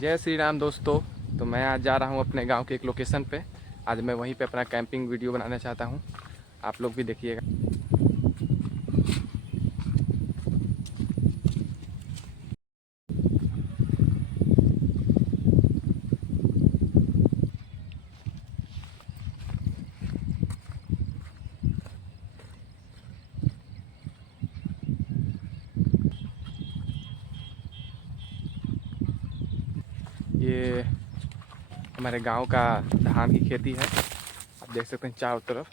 जय श्री राम दोस्तों। तो मैं आज जा रहा हूँ अपने गांव के एक लोकेशन पे। आज मैं वहीं पे अपना कैंपिंग वीडियो बनाना चाहता हूँ, आप लोग भी देखिएगा। ये हमारे गांव का धान की खेती है, आप देख सकते हैं चारों तरफ।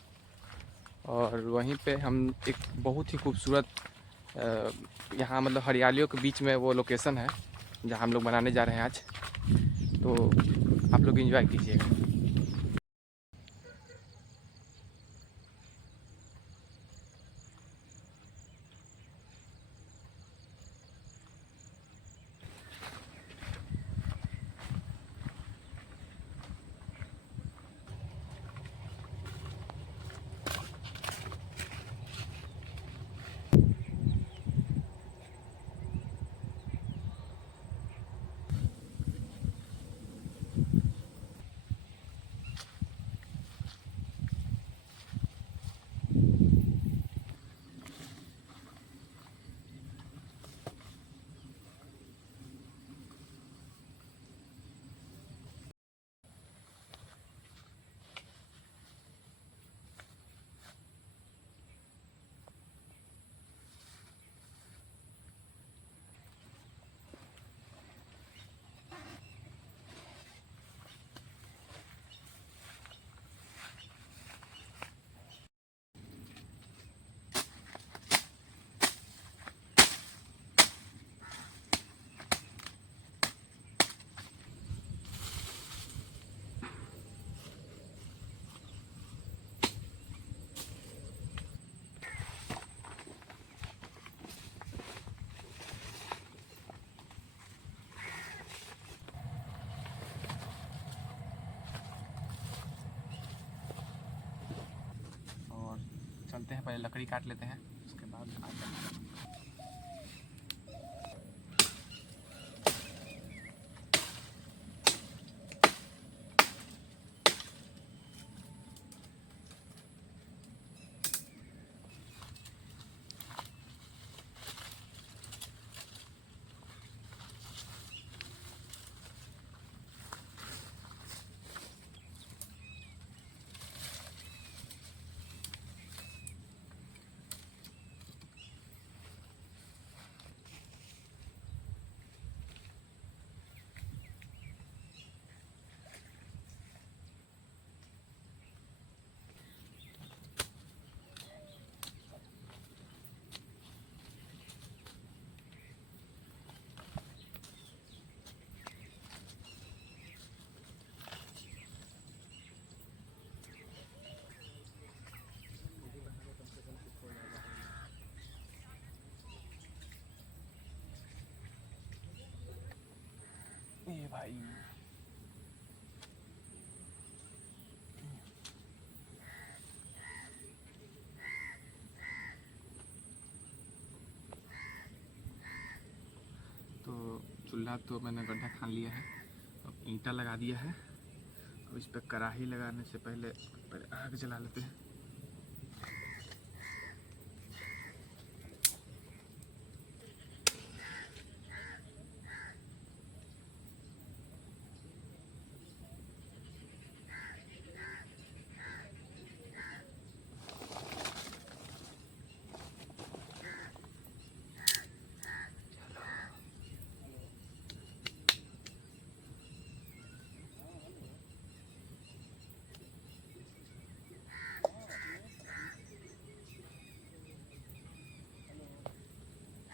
और वहीं पे हम एक बहुत ही खूबसूरत यहाँ मतलब हरियालियों के बीच में वो लोकेशन है जहाँ हम लोग बनाने जा रहे हैं आज। तो आप लोग एंजॉय कीजिएगा। और चलते हैं, पहले लकड़ी काट लेते हैं, उसके बाद आगे चलते हैं। ये भाई तो चूल्हा तो मैंने गड्ढा खान लिया है, अब ईंटा लगा दिया है। अब इस पर कढ़ाई लगाने से पहले आग जला लेते हैं।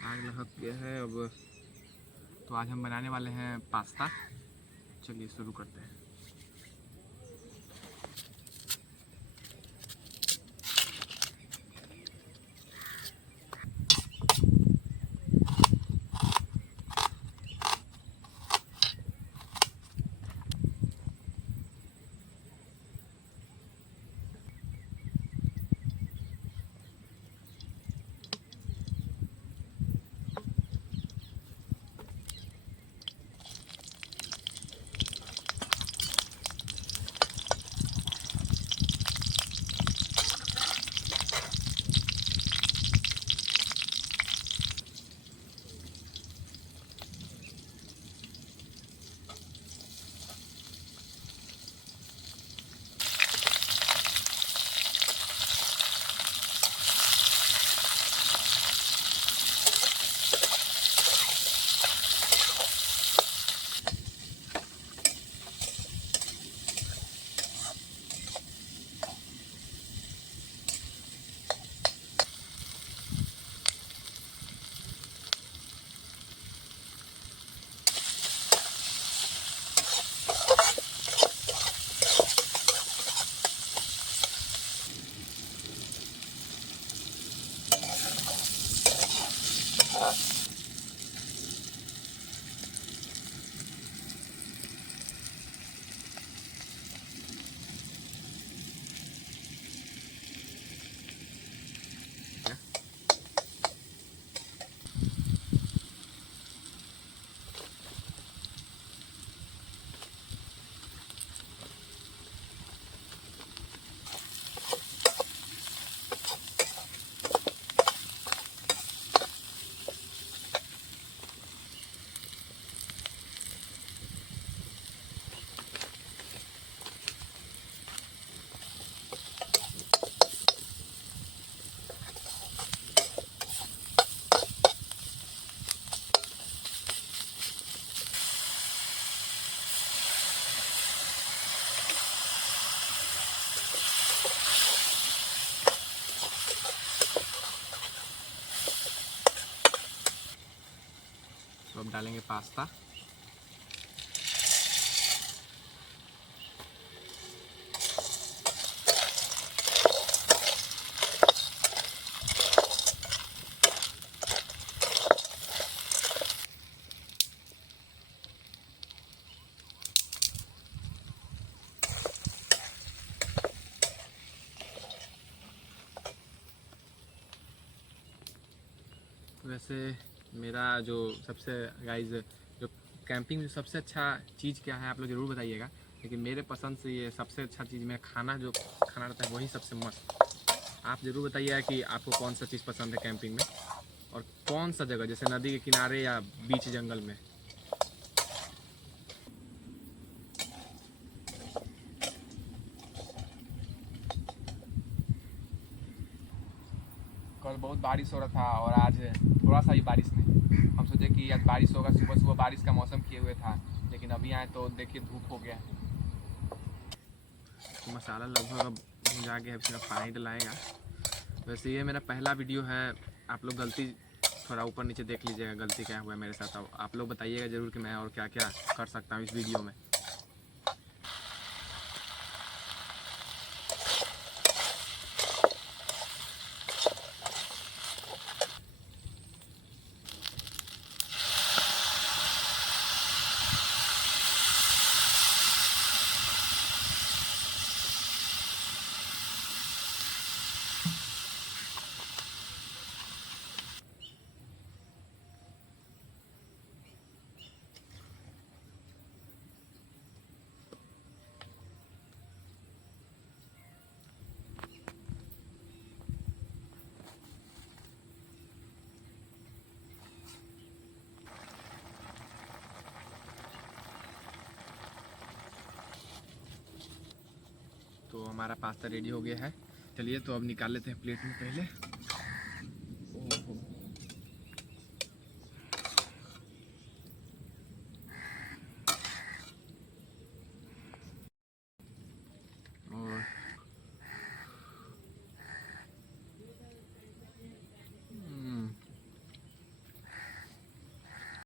आग लग गया है अब। तो आज हम बनाने वाले हैं पास्ता। चलिए शुरू करते हैं। तो अब डालेंगे पास्ता। वैसे मेरा जो सबसे गाइज जो कैंपिंग में सबसे अच्छा चीज़ क्या है आप लोग ज़रूर बताइएगा, लेकिन मेरे पसंद से ये सबसे अच्छा चीज़ में खाना जो खाना रहता है वही सबसे मस्त। आप ज़रूर बताइएगा कि आपको कौन सा चीज़ पसंद है कैंपिंग में और कौन सा जगह, जैसे नदी के किनारे या बीच जंगल में। कल बहुत बारिश हो रहा था और आज थोड़ा सा भी बारिश नहीं। हम सोचे कि आज बारिश होगा, सुबह सुबह बारिश का मौसम किए हुए था, लेकिन अभी आए तो देखिए धूप हो गया। तो मसाला लगभग अब भुजा गया है, इसमें पानी डलाएगा। वैसे ये मेरा पहला वीडियो है, आप लोग गलती थोड़ा ऊपर नीचे देख लीजिएगा गलती क्या हुआ है मेरे साथ। अब आप लोग बताइएगा ज़रूर कि मैं और क्या क्या कर सकता हूँ इस वीडियो में। तो हमारा पास्ता रेडी हो गया है। चलिए तो अब निकाल लेते हैं प्लेट में पहले।